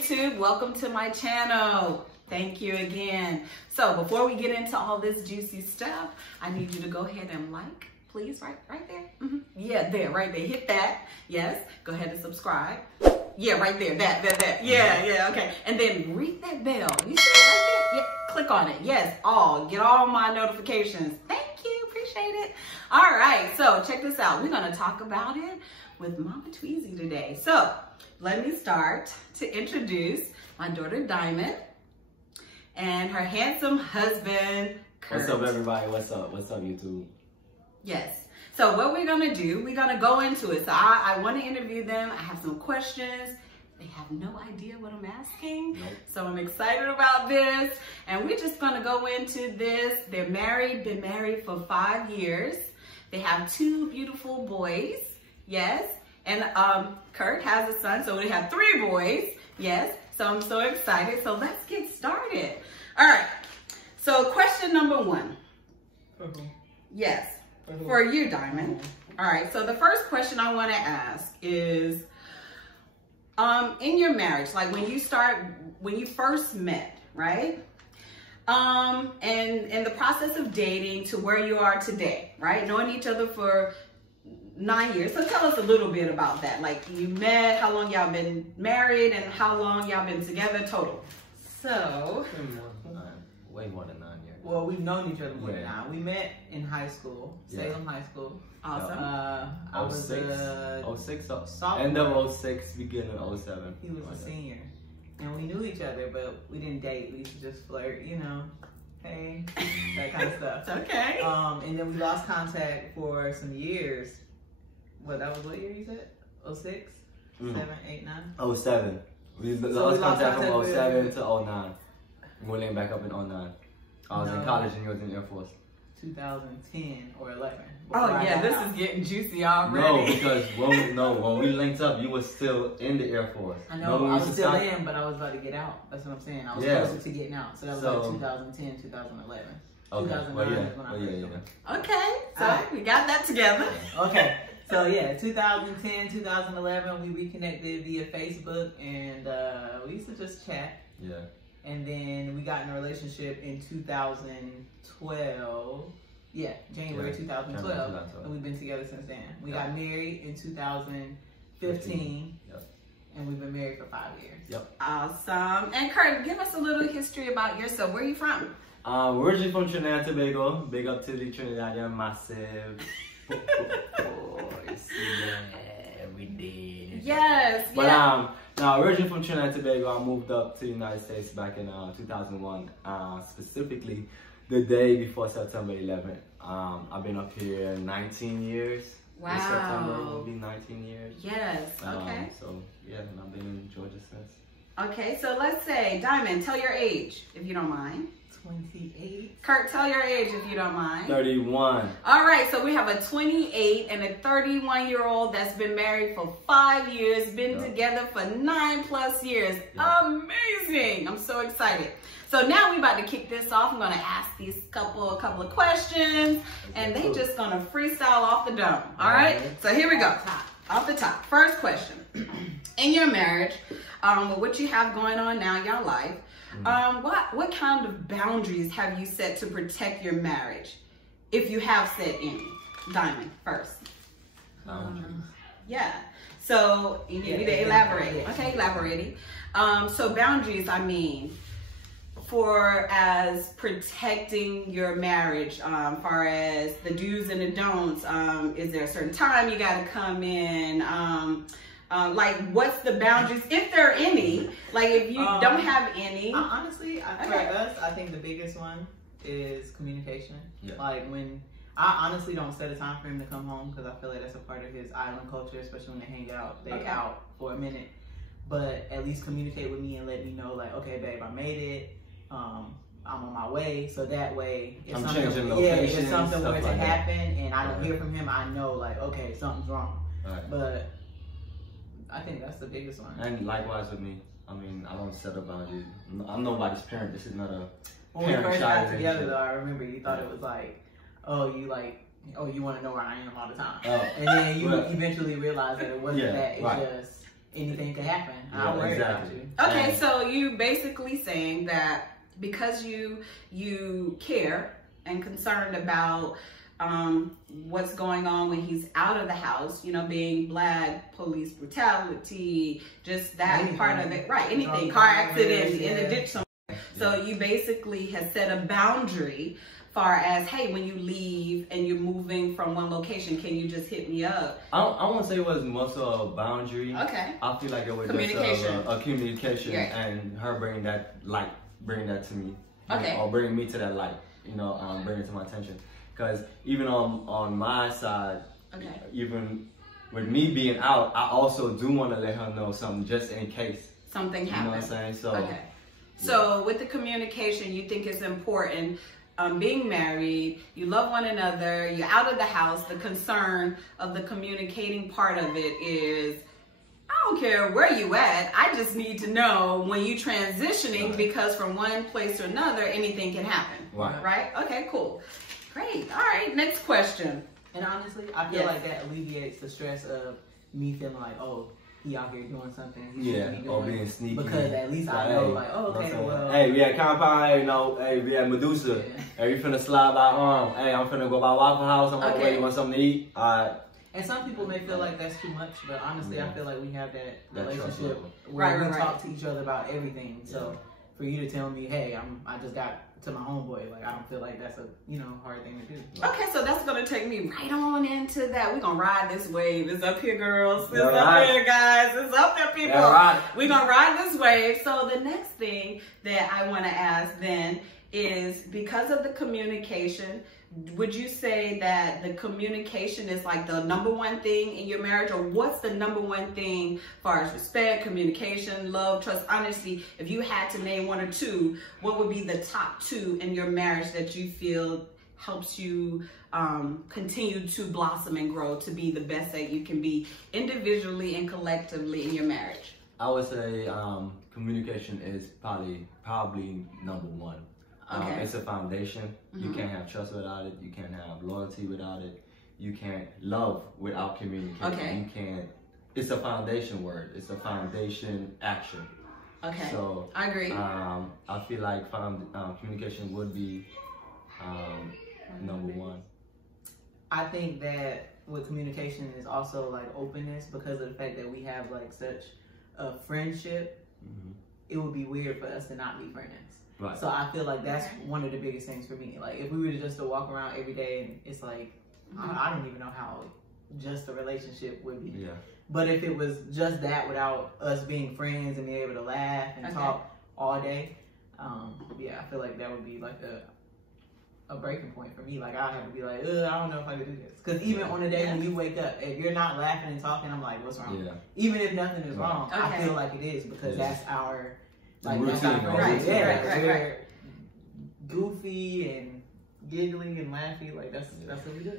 YouTube, welcome to my channel. Thank you again. So before we get into all this juicy stuff, I need you to go ahead and like, please, right there. Yeah, there, right there. Hit that. Yes. Go ahead and subscribe. Yeah, right there. That. Yeah, okay. And then ring that bell. You see it right there? Yeah, click on it. Yes, all. Get all my notifications. Thank you. Appreciate it. All right, so check this out. We're going to talk about it with Mama Tweezy today. So let me start to introduce my daughter Diamond and her handsome husband Kurt. What's up, everybody? What's up? What's up, YouTube? Yes. So what we're gonna do, we're gonna go into it. So I want to interview them. I have some questions. They have no idea what I'm asking. Nope. So I'm excited about this. And we're just gonna go into this. They're married, been married for 5 years. They have 2 beautiful boys. Yes. And Kurt has a son, so they have 3 boys. Yes. So I'm so excited. So let's get started. All right. So question number 1. Yes. For you, Diamond. All right. So the first question I want to ask is, in your marriage, like when you first met, right? And the process of dating to where you are today, right? Knowing each other for 9 years. So tell us a little bit about that. Like you met, how long y'all been married, and how long y'all been together total. So Way more than 9 years. Well, we've known each other more than 9. We met in high school, Salem High School. Awesome. I was 06, sophomore. end of 06, beginning of 07. He was a senior. And we knew each other, but we didn't date. We used to just flirt, you know, hey, that kind of stuff. Okay. And then we lost contact for some years. That was what year you said? 06? 7, 8, 9? 07. We lost contact from 07 to 09. We're linked back up in 09. I was in college and you was in the Air Force. 2010 or 11. Oh yeah, this is getting juicy already. No, because when we linked up, you were still in the Air Force. I know, I was still in, but I was about to get out. That's what I'm saying. I was closer to getting out. So that was like 2010, 2011. Okay. 2009 is when I first Okay, so we got that together. Okay, so yeah, 2010, 2011, we reconnected via Facebook, and we used to just chat. Yeah. And then we got in a relationship in 2012. Yeah, January 2012. And we've been together since then. We got married in 2015. Yep. And we've been married for 5 years. Yep. Awesome. And Kurt, give us a little history about yourself. Where are you from? We're originally from Trinidad and Tobago. Big up to the Trinidadian massive. You see that every day. Yes. But now, originally from Trinidad and Tobago, I moved up to the United States back in 2001, specifically the day before September 11th. I've been up here 19 years. Wow. This September will be 19 years. Yes, okay. So, yeah, and I've been in Georgia since. Okay, so let's say, Diamond, tell your age, if you don't mind. 28. Kurt, tell your age, if you don't mind. 31. All right, so we have a 28 and a 31-year-old that's been married for 5 years, been together for 9+ years. Amazing. I'm so excited. So now we're about to kick this off. I'm going to ask these couple of questions, and they just going to freestyle off the dome. All right? So here we go. Off the top. First question. In your marriage, what you have going on now in your life, what kind of boundaries have you set to protect your marriage, if you have set any? Diamond, first. Yeah. So you need me to elaborate. Okay, elaborating. So boundaries, I mean, for as protecting your marriage, far as the do's and the don'ts, is there a certain time you got to come in? Like, what's the boundaries, if there are any? Like, if you don't have any. Honestly, for us, I think the biggest one is communication. Yeah. Like, when I honestly don't set a time for him to come home, because I feel like that's a part of his island culture, especially when they hang out, they out for a minute. But at least communicate with me and let me know, like, okay, babe, I made it. I'm on my way, so that way, if something were to happen and I don't hear from him, I know, like, okay, something's wrong. But I think that's the biggest one. And likewise with me. I mean, I don't set a boundary. I'm nobody's parent. This is not a when we first got together, though, I remember you thought it was like, you want to know where I am all the time. And then you eventually realized that it wasn't that. It's just anything could happen. I'll worry about you. Okay, so you basically saying that because you care and concerned about what's going on when he's out of the house, you know, being Black, police brutality, just that anything. Part of it, right? Anything, car accident, in the ditch somewhere. So you basically have set a boundary far as, hey, when you leave and you're moving from one location, can you just hit me up? I won't say it was much of a boundary. Okay. I feel like it was communication. Just a communication, and her bringing that to me. Okay. Or bringing me to that light, you know, bringing it to my attention. Because even on my side, even with me being out, I also do want to let her know something just in case. Something happens. You know what I'm saying? So, okay. So with the communication, you think it's important. Being married, you love one another, you're out of the house. The concern of the communicating part of it is, I don't care where you at. I just need to know when you transitioning because from one place to another, anything can happen. Right? Okay, cool. Great. All right, next question. And honestly, I feel like that alleviates the stress of me feeling like, oh, he out here doing something. He shouldn't be doing or being sneaky. Because at least I know, like, oh, okay, well. Hey, we at Compound, hey, you know, hey, we at Medusa. Hey, we finna slide by arm. Hey, I'm finna go by Waffle House. I'm on the way. You want something to eat? All right. And some people may feel like that's too much, but honestly, I feel like we have that relationship where we talk to each other about everything. So for you to tell me, hey, I just got to my homeboy, like I don't feel like that's a hard thing to do. Okay, so that's gonna take me right on into that. We're gonna ride this wave. It's up here, girls. It's up here, guys. It's up there, people. We're gonna ride this wave. So the next thing that I want to ask then is, because of the communication, would you say that the communication is like the #1 thing in your marriage, or what's the #1 thing as far as respect, communication, love, trust, honesty? If you had to name 1 or 2, what would be the top 2 in your marriage that you feel helps you continue to blossom and grow to be the best that you can be individually and collectively in your marriage? I would say communication is probably #1. Okay. It's a foundation. You can't have trust without it. You can't have loyalty without it. You can't love without communication. Okay. You can't. It's a foundation word. It's a foundation action. Okay. So I agree. I feel like communication would be #1. I think that with communication is also like openness, because of the fact that we have like such a friendship. It would be weird for us to not be friends. Right. So I feel like that's one of the biggest things for me. Like if we were just to walk around every day and it's like, I don't even know how just a relationship would be. Yeah. But if it was just that without us being friends and being able to laugh and talk all day, I feel like that would be like a breaking point for me. Like I have to be like, I don't know if I could do this. Because even on the day when you wake up, if you're not laughing and talking, I'm like, what's wrong? Yeah. Even if nothing is wrong, I feel like it is, because that's our that's our friendship. We're goofy and giggling and laughing, like that's what we do.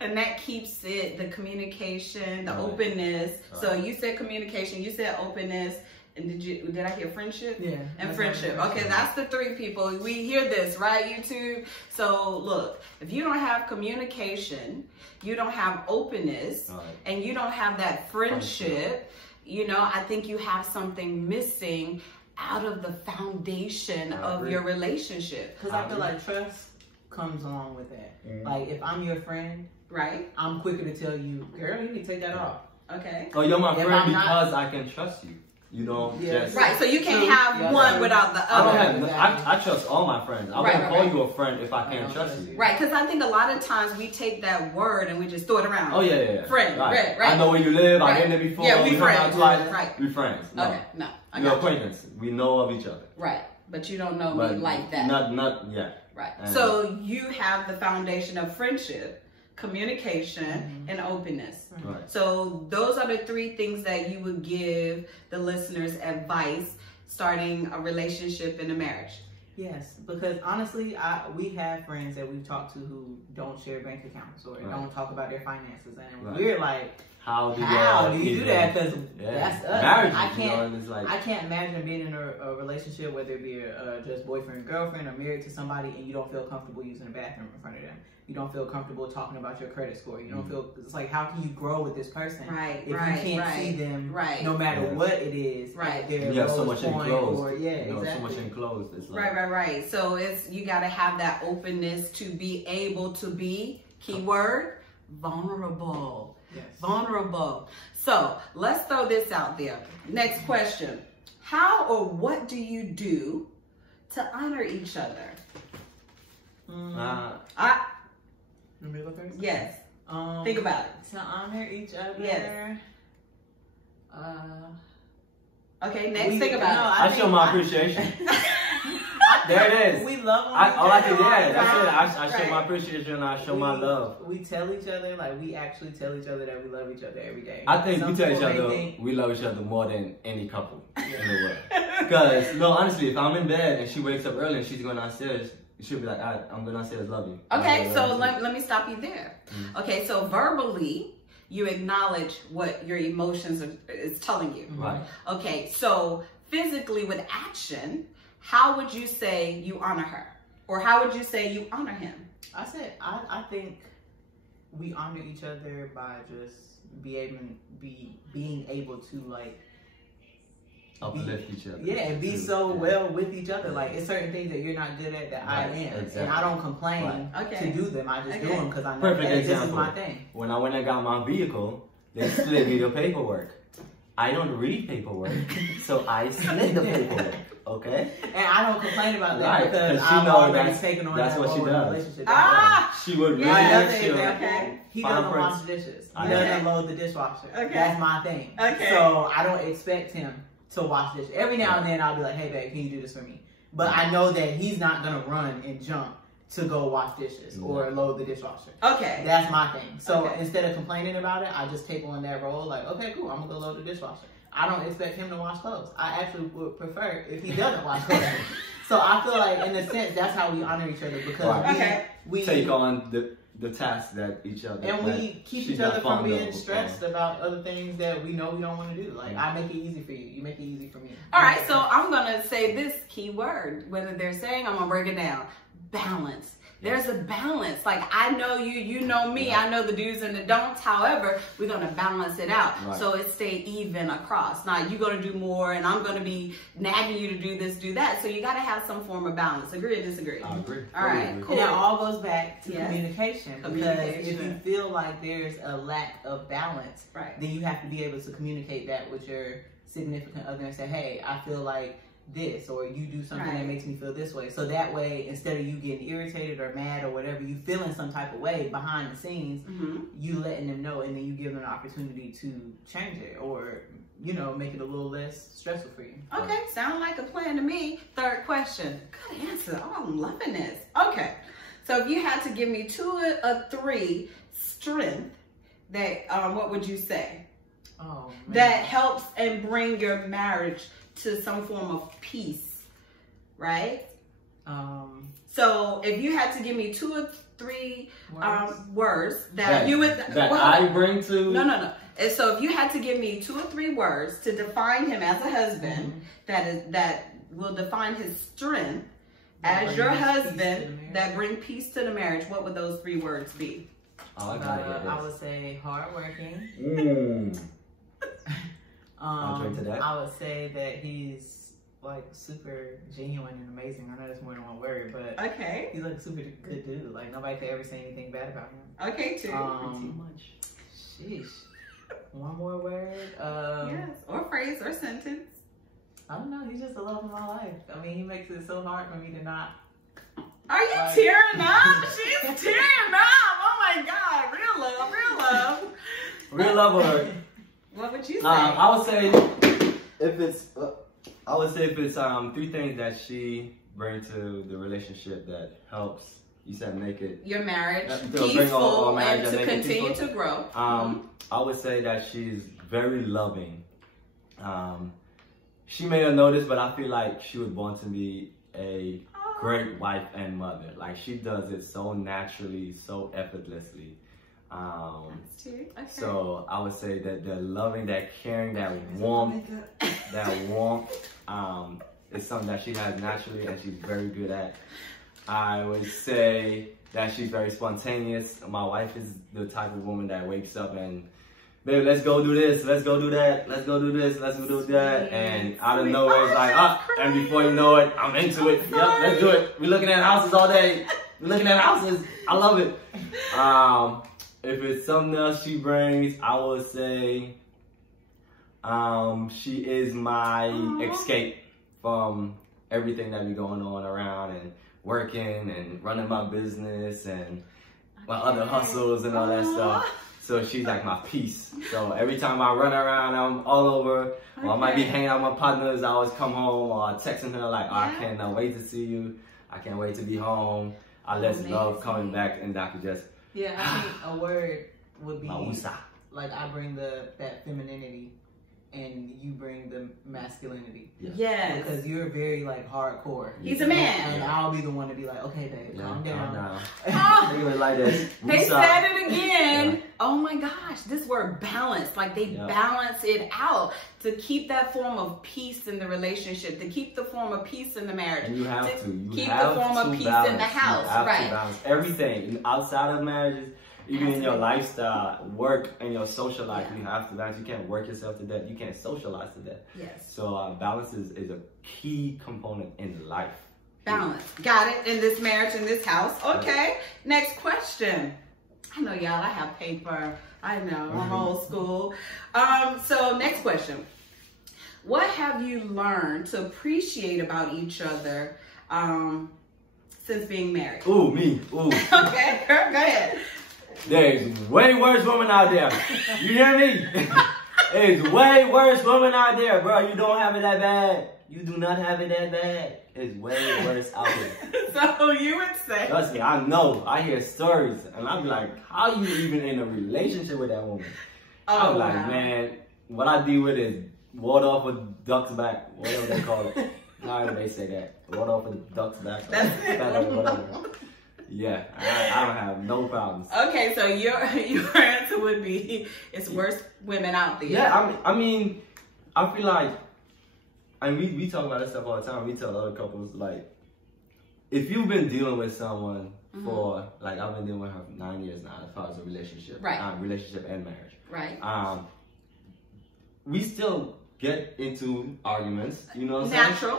And that keeps it, the communication, the openness. So you said communication, you said openness, and did I hear friendship? Yeah. And friendship. Okay, that's the 3 people. We hear this, right, YouTube? So look, if you don't have communication, you don't have openness, and you don't have that friendship, I think you have something missing out of the foundation of your relationship. Because I feel like trust comes along with that. Like if I'm your friend, right? I'm quicker to tell you, girl, you need to take that off. Okay. Oh, you're my friend because I can trust you. You don't just... Right, so you can't have one without the other. I trust all my friends. I won't call you a friend if I can't trust you. Right, because I think a lot of times we take that word and we just throw it around. Oh, yeah. Friend, right. I know where you live. I've been there before. Yeah, we friends. We friends. No. Okay, no. We're acquaintance. We know of each other. Right, but you don't know me like that. Not yet. Right. So you have the foundation of friendship, communication, and openness. Right. So those are the 3 things that you would give the listeners advice starting a relationship and a marriage. Yes, because honestly, we have friends that we've talked to who don't share bank accounts or don't talk about their finances, and we're like, how do you do that? Because that's us. Marriage, I can't imagine being in a relationship, whether it be just boyfriend, girlfriend, or married to somebody, and you don't feel comfortable using the bathroom in front of them. You don't feel comfortable talking about your credit score. You don't feel, it's like, how can you grow with this person if you can't see them no matter what it is? You have so much enclosed. Exactly. So much enclosed. It's like, right. So you got to have that openness to be able to be, keyword, vulnerable. Yes. Vulnerable. So let's throw this out there. Next question. How or what do you do to honor each other? Let me go first? Yes. Think about it. To honor each other. Yes. Okay, next, think about it. I show my appreciation. There it is. We love one I show my appreciation and I show my love. We tell each other, like, we actually tell each other that we love each other every day. I think we tell each other we love each other more than any couple in the world. Because, no, honestly, if I'm in bed and she wakes up early and she's going downstairs, she'll be like, I'm going downstairs, love you. Okay, so let me stop you there. Okay, so verbally, you acknowledge what your emotions is telling you. Right. Okay, so physically with action, how would you say you honor her? Or how would you say you honor him? I think we honor each other by just being able to, like, uplift each other. Yeah, and be so well with each other. Like, it's certain things that you're not good at that I am. Exactly. And I don't complain to do them. I just do them because I know this is my thing. When I went and got my vehicle, they slid me the paperwork. I don't read paperwork, so I slid the paperwork. Okay? And I don't complain about that because I've already taken on that's that what she does. Relationship. She would really He doesn't wash dishes. He doesn't load the dishwasher. That's my thing. So I don't expect him to wash dishes. Every now and then I'll be like, hey babe, can you do this for me? But I know that he's not gonna run and jump to go wash dishes or load the dishwasher. Okay. That's my thing. So instead of complaining about it, I just take on that role, like, okay, cool, I'm gonna go load the dishwasher. I don't expect him to wash clothes. I actually would prefer if he doesn't wash clothes. So I feel like, in a sense, that's how we honor each other, because we take on the tasks that each other, and we keep each other from being stressed about other things that we know we don't want to do. Like, I make it easy for you, you make it easy for me. All right, so I'm gonna say this key word, whether they're saying, I'm gonna break it down. Balance. There's a balance. Like, I know you, you know me, I know the do's and the don'ts. However, we're going to balance it out. So it stay even across. Now, you're going to do more and I'm going to be nagging you to do this, do that. So you got to have some form of balance. Agree or disagree? I agree. All right, cool. And it all goes back to communication. Because if you feel like there's a lack of balance, then you have to be able to communicate that with your significant other and say, hey, I feel like this, or you do something that makes me feel this way. So that way, instead of you getting irritated or mad or whatever, you feeling some type of way behind the scenes, you letting them know, and then you give them an opportunity to change it, or, you know, make it a little less stressful for you. Okay, sound like a plan to me. Third question. Good answer. Oh, I'm loving this. Okay, so if you had to give me 2 or 3 strength that, what would you say? Oh, man. That helps and bring your marriage to some form of peace, right? So if you had to give me 2 or 3 words that you would I bring to no. And so if you had to give me 2 or 3 words to define him as a husband, that will define his strength as your husband, that bring peace to the marriage, what would those 3 words be? I would say hardworking. I'll drink to that. I would say that he's like super genuine and amazing. I know that's more than 1 word, but he's like a super good dude. Like, nobody could ever say anything bad about him. Okay, too. Too much. Sheesh. 1 more word. Yes, or phrase or sentence. I don't know. He's just the love of my life. I mean, he makes it so hard for me to not. Are you tearing up? She's tearing up. Oh my God. Real love, real love. Real love or... What would you say? I would say if it's 3 things that she brings to the relationship that helps. You said make it your marriage peaceful and to continue to grow. I would say that she's very loving. She may have noticed, but I feel like she would want to be a great wife and mother. Like, she does it so naturally, so effortlessly. Okay. So I would say that the loving, that caring, that warmth, is something that she has naturally and she's very good at. I would say that she's very spontaneous. My wife is the type of woman that wakes up and, babe, let's go do this, let's go do that, let's go do this, let's go do that. And out of nowhere, it's like, and before you know it, I'm into it. Yep, let's do it. We're looking at houses all day. We're looking at houses. I love it. If it's something else she brings, I would say she is my escape from everything that be going on around and working and running my business and my other hustles and all that stuff. So she's like my peace. So every time I run around, I'm all over. Or I might be hanging out with my partners. I always come home or texting her like, I cannot wait to see you. I can't wait to be home. I just love coming back and I could just. Yeah, I think a word would be Mausa. Like I bring that femininity and you bring the masculinity. Yes. Because you're very like hardcore. He's a man. And I'll be the one to be like, okay, babe, calm down. Like this. They said it again. Yeah. Oh my gosh, this word balance, like they balance it out to keep that form of peace in the relationship, to keep the form of peace in the marriage. And you have to. You keep have the form of peace balance. in the house, you have right? To balance everything outside of marriages. Even in your lifestyle, work, and your social life, you have to balance. You can't work yourself to death. You can't socialize to death. Yes. So balance is a key component in life. Balance. Got it. In this marriage, in this house. Okay. Next question. I know, y'all, I have paper. I know, I'm old school. So next question. What have you learned to appreciate about each other since being married? Ooh, me. Ooh. Okay, girl, go ahead. There's way worse women out there. You hear me? There's way worse women out there, bro. You don't have it that bad. You do not have it that bad. It's way worse out there. So you would say. Trust me, I know. I hear stories. And I'm like, how you even in a relationship with that woman? I'm like, man, what I deal with is water off a duck's back. Whatever they call it. However they say that. Water off a duck's back. That's it. Whatever. Yeah, I don't have no problems. Okay, so your answer would be it's worse women out there. Yeah, I mean, I feel like, and we talk about this stuff all the time. We tell other couples, like, if you've been dealing with someone for, like, I've been dealing with her for 9 years now as far as a relationship. Right. Relationship and marriage. Right. We still get into arguments, you know what I'm saying? Natural.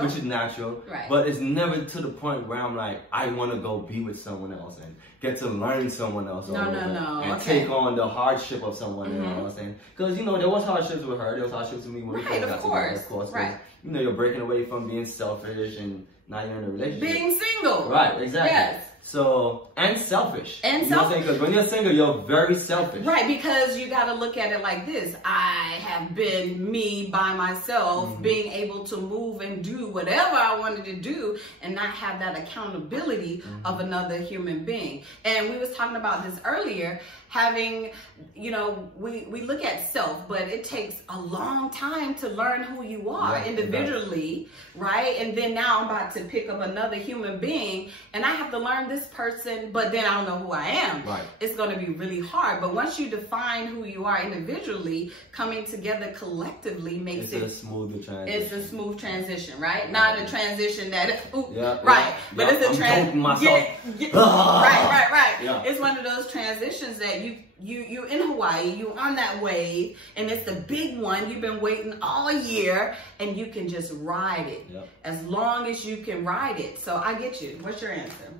Which is natural. Right. But it's never to the point where I'm like, I want to go be with someone else and get to learn someone else. No. And take on the hardship of someone, you know what I'm saying? Because, you know, there was hardships with her, there was hardships with me when we first got together, of course. Right. You know, you're breaking away from being selfish and now you're in a relationship. Being single. Right, exactly. Yes. So, and selfish. And you know what I'm saying? Because when you're single, you're very selfish. Right, because you got to look at it like this. I have been me by myself, being able to move and do whatever I wanted to do and not have that accountability of another human being. And we was talking about this earlier, having, you know, we look at self, but it takes a long time to learn who you are individually, right? And then now I'm about to pick up another human being and I have to learn this person, but then I don't know who I am. Right. It's going to be really hard. But once you define who you are individually, coming together collectively makes it's a smoother transition. It's a smooth transition, right? Not a transition that, but Yeah, it's a transition. Right. Yeah. It's one of those transitions that you in Hawaii, you on that wave, and it's the big one. You've been waiting all year, and you can just ride it as long as you can ride it. So I get you. What's your answer?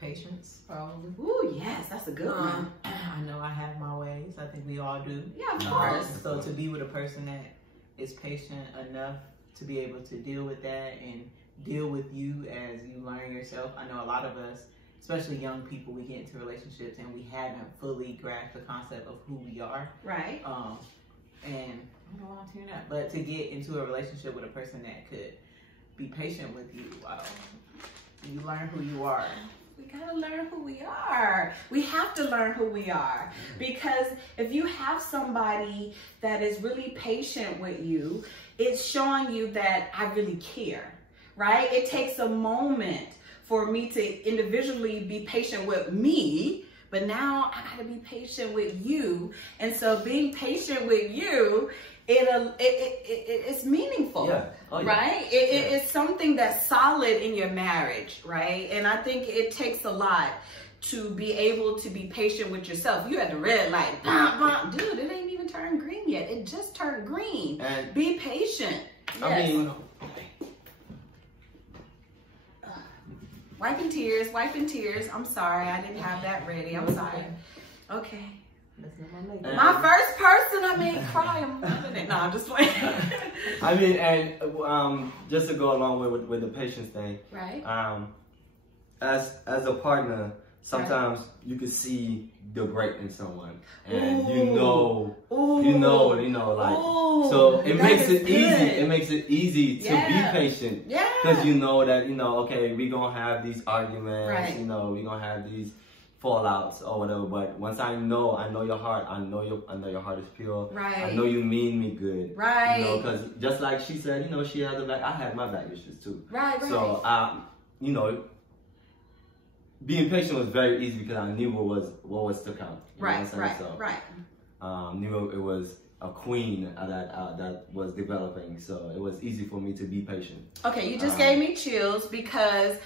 Patience, probably. Ooh, yes, that's a good one. I know I have my ways. I think we all do. Yeah, of course. So to be with a person that is patient enough to be able to deal with that and deal with you as you learn yourself. I know a lot of us, especially young people, we get into relationships and we haven't fully grasped the concept of who we are. Right. And I don't know why I'm tearing up, but to get into a relationship with a person that could be patient with you, you learn who you are. We gotta learn who we are. We have to learn who we are, because if you have somebody that is really patient with you, it's showing you that I really care, right? It takes a moment for me to individually be patient with me, but now I gotta be patient with you. And so being patient with you, it's meaningful, yeah. Oh, yeah. right? It's something that's solid in your marriage, right? And I think it takes a lot to be able to be patient with yourself. You at the red light, dude, it ain't even turned green yet. It just turned green. And be patient. I mean, wiping tears. I'm sorry, I didn't have that ready. I'm sorry. Okay. My first person I made cry. No, I'm just playing. I mean, and just to go along with the patience thing, right? As a partner, sometimes you can see the great in someone, and you know, like, so it makes it easy. It makes it easy to be patient, because you know that okay, we gonna have these arguments, right. we gonna have these fallouts or whatever. But once I know your heart, I know your heart is pure. Right. I know you mean me good. Right. Because just like she said, she has a back. I had my back issues too. Right. So being patient was very easy because I knew what was to come. Right. Knew it was a queen that was developing. So it was easy for me to be patient. Okay, you just gave me chills because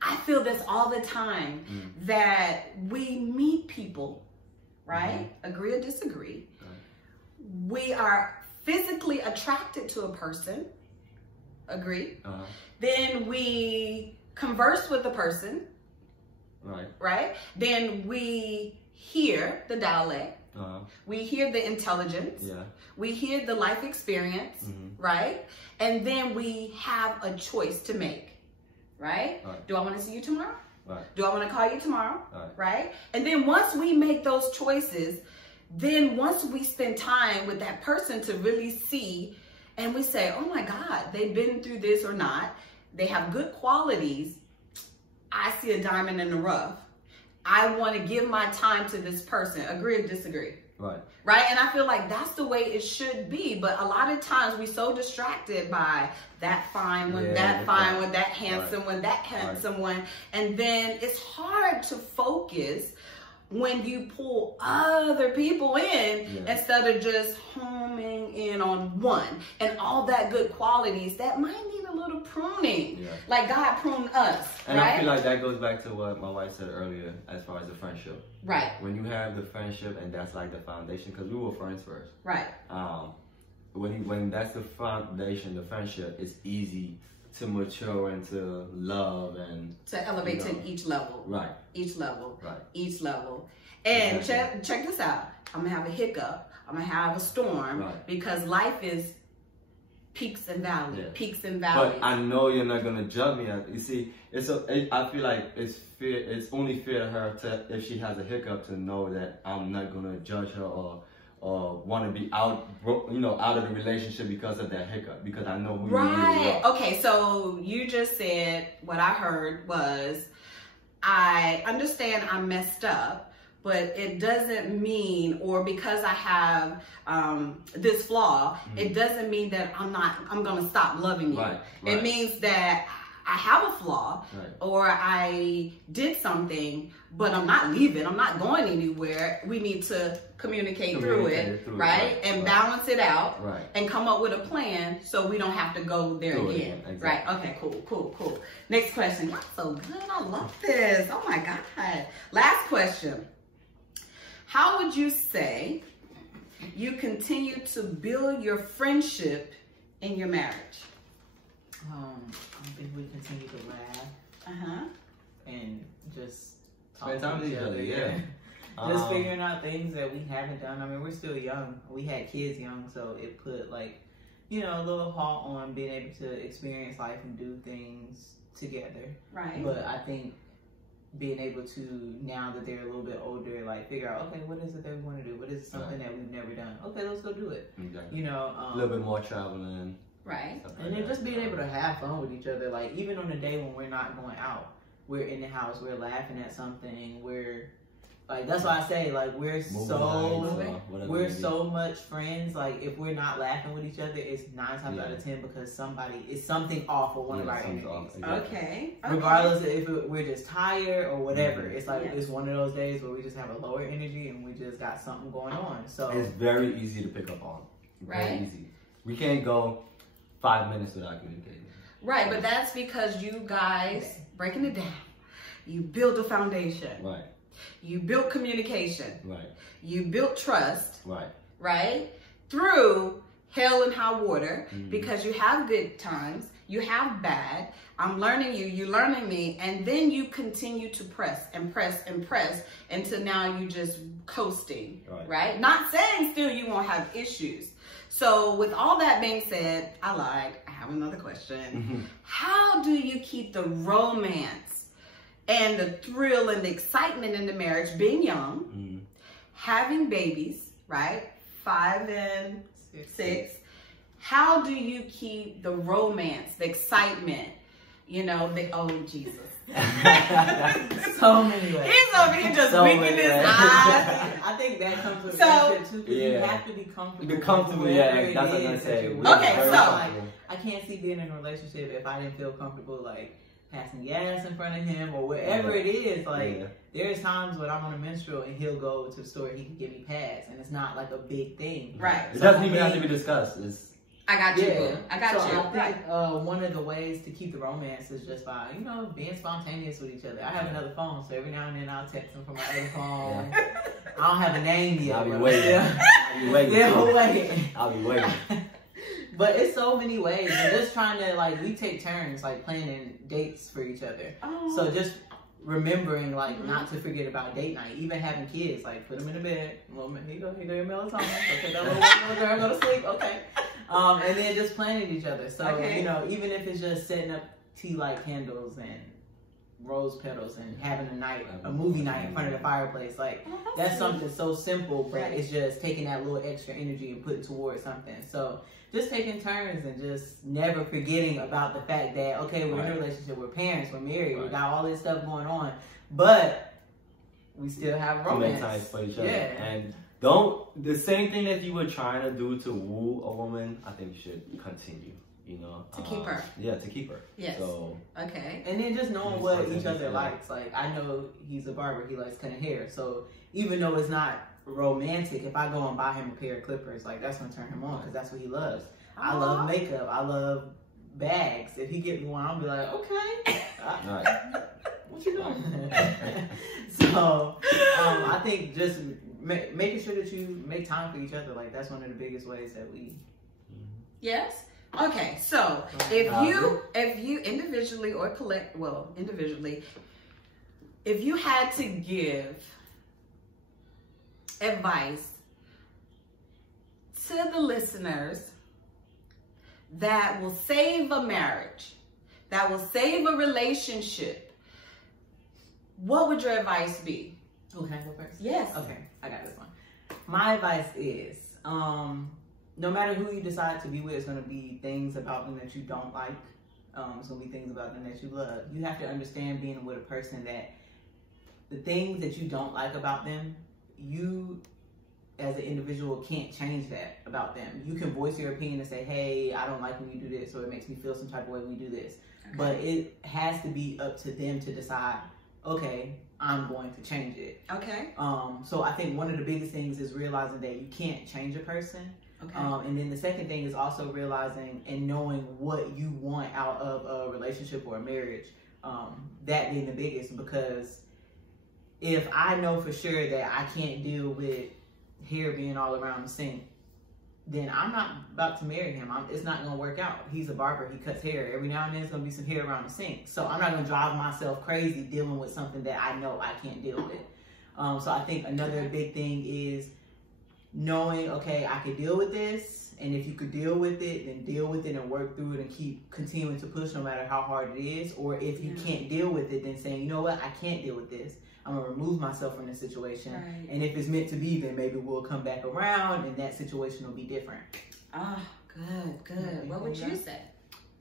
I feel this all the time, that we meet people, right? Agree or disagree. Right. We are physically attracted to a person, agree? Then we converse with the person, right? Then we hear the dialect, we hear the intelligence, we hear the life experience, right? And then we have a choice to make. Right? Do I want to see you tomorrow? Right. Do I want to call you tomorrow? Right? And then once we make those choices, then once we spend time with that person to really see, and we say, oh my God, they've been through this or not, they have good qualities, I see a diamond in the rough. I want to give my time to this person. Agree or disagree? Right? And I feel like that's the way it should be. But a lot of times we're so distracted by that fine one, that fine one, that handsome one, that handsome one. And then it's hard to focus when you pull other people in instead of just homing in on one. And all that good qualities that might need a little pruning. Like God pruned us, and I feel like that goes back to what my wife said earlier as far as the friendship. Right. When you have the friendship, and that's like the foundation, because we were friends first. Right. When that's the foundation, the friendship, it's easy to mature into love and to elevate to each level. Right. Each level. Right. Each level. And check this out. I'm gonna have a hiccup. I'm gonna have a storm because life is peaks and valleys. Peaks and valleys. But I know you're not gonna judge me. You see, I feel like it's fair. It's only fair to her if she has a hiccup to know that I'm not gonna judge her or want to be out of the relationship because of that hiccup, because I know who you really are. Okay, so you just said what I heard was, I understand I messed up, but it doesn't mean, or because I have this flaw, it doesn't mean that I'm gonna stop loving you. It means that I have a flaw, or I did something, but I'm not leaving. I'm not going anywhere. We need to communicate through it, right? And balance it out, and come up with a plan so we don't have to go there again, right? Okay, cool. Next question. Y'all so good. I love this. Oh my God. Last question. How would you say you continue to build your friendship in your marriage? I think we continue to laugh. And just spend time with each other, just figuring out things that we haven't done. I mean, we're still young. We had kids young, so it put a little halt on being able to experience life and do things together. Right. But I think being able to, now that they're a little bit older, figure out, okay, what is it that we want to do? What is something that we've never done? Okay, let's go do it. Exactly. A little bit more traveling. Right. And then just being able to have fun with each other. Even on a day when we're not going out, we're in the house, we're laughing at something, we're Like, that's why I say, like, we're so much friends. Like, if we're not laughing with each other, it's 9 times out of 10 because it's something off with one of our energies. Exactly. Okay. Regardless of if we're just tired or whatever. It's like, it's one of those days where we just have a lower energy and we just got something going on. So it's very easy to pick up on. Very easy. We can't go 5 minutes without communicating. Right, but that's because you guys, breaking it down, you build a foundation. Right. You built communication. Right. You built trust. Right. Right? Through hell and high water, because you have good times, you have bad. I'm learning you, you're learning me, and then you continue to press and press and press until now you just coasting. Right? Not saying still you won't have issues. So with all that being said, I have another question. How do you keep the romance and the thrill and the excitement in the marriage, being young, having babies, right? 5 and 6. How do you keep the romance, the excitement, you know, oh, Jesus. So many ways. He's over here just winking his eyes. I think that comes with relationship too, because you have to be comfortable. Be comfortable, that's what I'm gonna say. Okay, so like, I can't see being in a relationship if I didn't feel comfortable, like, passing gas in front of him or whatever it is. Like, there's times when I'm on a menstrual and he'll go to the store, he can give me pads, and it's not like a big thing. Right. It doesn't even have to be discussed. I got you, boo. I got you. I think one of the ways to keep the romance is just by, you know, being spontaneous with each other. I have another phone, so every now and then I'll text him from my other phone. I don't have a name yet. I'll be waiting. I'll be waiting. But it's so many ways. We're just trying to, like, we take turns, like, planning dates for each other. So just remembering, like, not to forget about date night. Even having kids, like, put them in the bed. Well, here you go your melatonin. Okay, that little girl go to sleep. Okay. And then just planning each other. So, you know, even if it's just setting up tea light candles and rose petals and having a movie night in front of the fireplace, like, that's something so simple, but it's just taking that little extra energy and putting towards something. So just taking turns and just never forgetting about the fact that, okay, we're in a relationship, we're parents, we're married, we got all this stuff going on, but we still have romance. Time for each other. And the same thing that you were trying to do to woo a woman, I think you should continue. You know, to keep her. Yeah, to keep her. Yes. So, okay. And then just knowing what each other likes. Like, I know he's a barber, he likes cutting hair. So even though it's not romantic, if I go and buy him a pair of clippers, like, that's gonna turn him on because that's what he loves. I love makeup. I love bags. If he get me one, I'll be like, okay. What you doing? So I think just making sure that you make time for each other, like, that's one of the biggest ways that we. Yes. Okay, so if you individually or individually, if you had to give advice to the listeners that will save a marriage, that will save a relationship, what would your advice be? Oh, can I go first? Yes. Okay, I got this one. My advice is, no matter who you decide to be with, it's going to be things about them that you don't like. It's going to be things about them that you love. You have to understand being with a person that the things that you don't like about them, you as an individual can't change that about them. You can voice your opinion and say, hey, I don't like when you do this, or it makes me feel some type of way when you do this. Okay. But it has to be up to them to decide, okay, I'm going to change it. Okay. So I think one of the biggest things is realizing that you can't change a person. Okay. And then the second thing is also realizing and knowing what you want out of a relationship or a marriage. That being the biggest, because if I know for sure that I can't deal with hair being all around the sink, then I'm not about to marry him. It's not going to work out. He's a barber. He cuts hair. Every now and then there's going to be some hair around the sink. So I'm not going to drive myself crazy dealing with something that I know I can't deal with. So I think another big thing is knowing, okay, I could deal with this, and if you could deal with it, then deal with it and work through it and keep continuing to push no matter how hard it is. Or if you can't deal with it, then saying, you know what, I can't deal with this. I'm gonna remove myself from this situation. Right. And if it's meant to be, then maybe we'll come back around and that situation will be different. Ah, good. What would you say?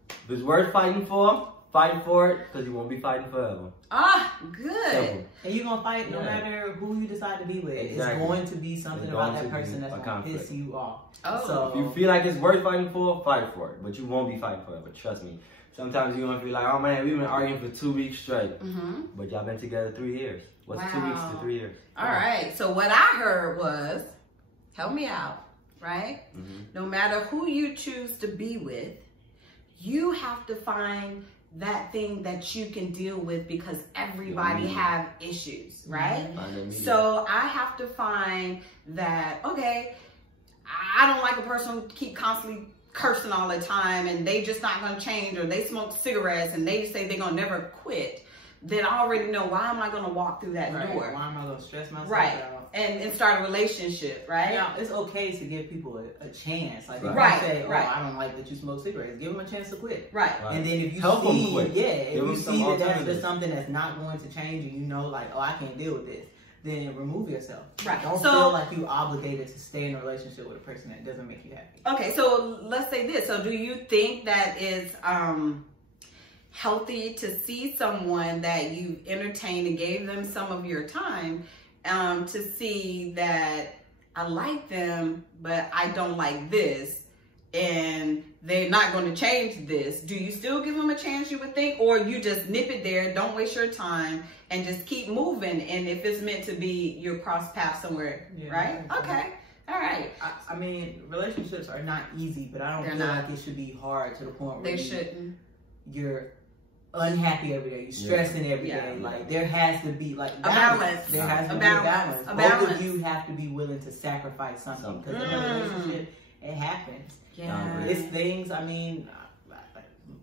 If it's worth fighting for, fight for it because you won't be fighting forever. Ah, good. Simple. And you're going to fight no matter who you decide to be with. Exactly. It's going to be something about that person that's going to piss you off. Oh. So if you feel like it's worth fighting for, fight for it. But you won't be fighting forever. Trust me. Sometimes you're going to feel like, oh man, we've been arguing for 2 weeks straight. But y'all been together 3 years. What's 2 weeks to 3 years? All right. So what I heard was, help me out, right? No matter who you choose to be with, you have to find that thing that you can deal with because everybody have issues, right? So I have to find that, okay, I don't like a person who keep constantly cursing all the time and they just not gonna change, or they smoke cigarettes and they say they're gonna never quit. Then I already know, why am I gonna walk through that door? Why am I gonna stress myself out? And start a relationship, right? Yeah, it's okay to give people a chance. Like, if you say, I don't like that you smoke cigarettes, give them a chance to quit. And then if you see, if you see that that's just something that's not going to change, and you know, like, oh, I can't deal with this, then remove yourself. Don't feel like you're obligated to stay in a relationship with a person that doesn't make you happy. Okay, so let's say this. So do you think that is healthy to see someone that you entertained and gave them some of your time, to see that I like them, but I don't like this, and they're not going to change this? Do you still give them a chance, you would think, or you just nip it there, don't waste your time, and just keep moving? And if it's meant to be, you'll cross paths somewhere, right? Okay. All right. I mean, relationships are not easy, but I don't feel like it should be hard to the point where you're unhappy every day, you're stressing every day. Like, there has to be like balance. There has to be a balance. Both of you have to be willing to sacrifice something, because in a relationship, it happens. It's things, I mean,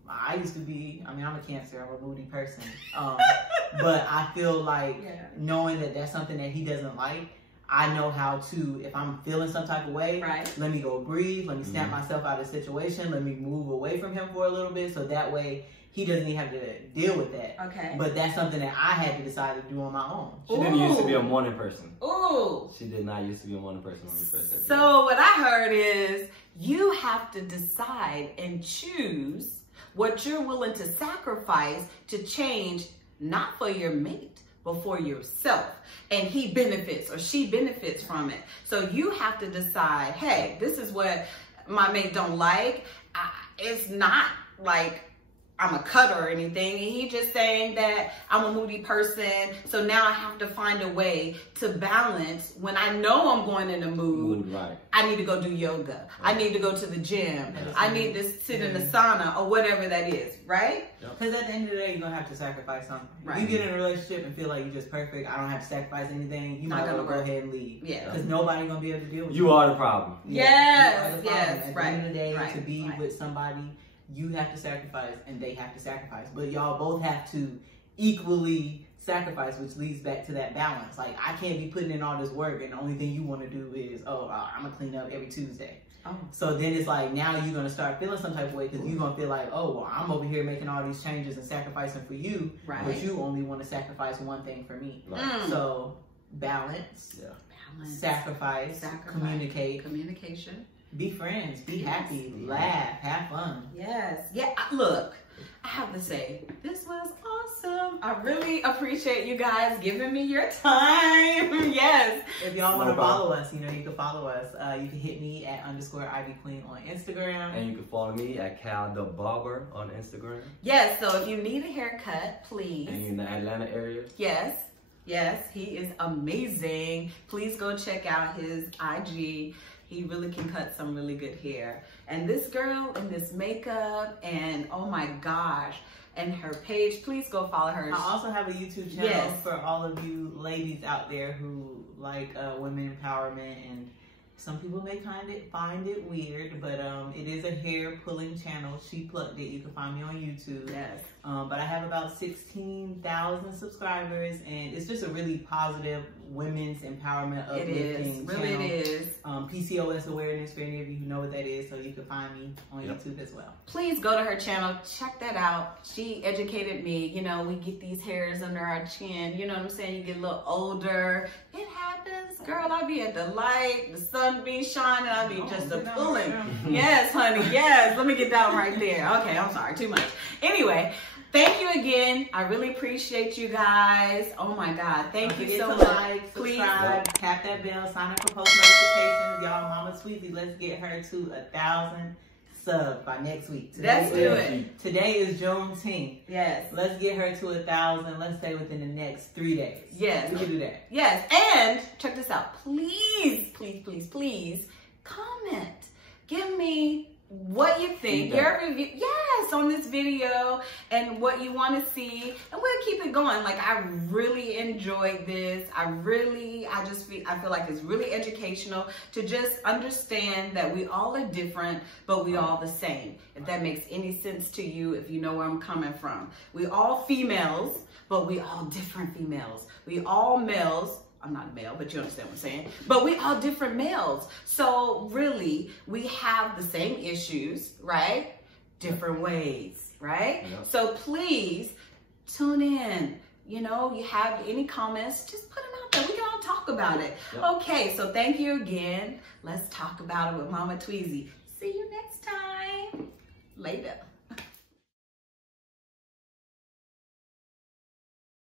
I used to be, I mean, I'm a Cancer, I'm a moody person. But I feel like knowing that that's something that he doesn't like, I know how to, if I'm feeling some type of way, let me go breathe, let me snap myself out of the situation, let me move away from him for a little bit, so that way he doesn't even have to deal with that. But that's something that I had to decide to do on my own. She didn't used to be a morning person. Ooh. She did not used to be a morning person when we first started. So what I heard is, you have to decide and choose what you're willing to sacrifice to change, not for your mate, but for yourself. And he benefits or she benefits from it. So you have to decide, hey, this is what my mate don't like. It's not like I'm a cutter or anything. And he just saying that I'm a moody person. So now I have to find a way to balance when I know I'm going in a mood. I need to go do yoga. I need to go to the gym. I need to sit in the sauna or whatever that is, right? Because at the end of the day, you're going to have to sacrifice something. If you get in a relationship and feel like you're just perfect, I don't have to sacrifice anything, you might go ahead and leave. Because nobody's going to be able to deal with you. You are the problem. Yes, At the end of the day, to be with somebody, you have to sacrifice and they have to sacrifice. But y'all both have to equally sacrifice, which leads back to that balance. Like, I can't be putting in all this work and the only thing you want to do is, I'm going to clean up every Tuesday. So then it's like, now you're going to start feeling some type of way because you're going to feel like, I'm over here making all these changes and sacrificing for you, but you only want to sacrifice one thing for me. So balance, sacrifice, communication. Be friends, be happy, laugh, have fun. Look, I have to say, this was awesome. I really appreciate you guys giving me your time. If y'all want to follow us, you can follow us. You can hit me at _IvyQueen on Instagram. And you can follow me at Cal the Barber on Instagram. So if you need a haircut, please. And you're in the Atlanta area. Yes, he is amazing. Please go check out his IG. He really can cut some really good hair. And this girl in this makeup, and oh my gosh, and her page, please go follow her. I also have a YouTube channel for all of you ladies out there who like women empowerment, and some people may find it weird, but it is a hair pulling channel. She plucked it. You can find me on YouTube. But I have about 16,000 subscribers, and it's just a really positive women's empowerment, uplifting channel. It is. PCOS awareness for any of you who know what that is, so you can find me on YouTube as well. Please go to her channel, check that out. She educated me. We get these hairs under our chin. You know what I'm saying? You get a little older. It happens, girl. I be at the light, the sun be shining. I be just a pulling. Yes, honey. Yes. Let me get down right there. Okay, I'm sorry. Too much. Anyway, thank you again. I really appreciate you guys. Oh my God. Thank you so much. Like, subscribe, tap that bell, sign up for post notifications. Y'all, Mama Tweezy, let's get her to 1,000 subs by next week. Let's do it. Today is Juneteenth. Yes. Let's get her to 1,000. Let's say within the next 3 days. Yes. We can do that. Yes. And check this out. Please, please, please, please comment. Give me what you think, your review, yes, on this video, and what you want to see, and we'll keep it going. Like, I really enjoyed this. I feel like it's really educational to just understand that we all are different, but we all the same. If that makes any sense to you, if you know where I'm coming from. We all females, but we all different females. We all males. I'm not a male, but you understand what I'm saying. But we are different males. So really, we have the same issues, right? Different ways, right? Yep. So please tune in. You know, you have any comments, just put them out there. We can all talk about it. Yep. Okay, so thank you again. Let's talk about it with Mama Tweezy. See you next time. Later.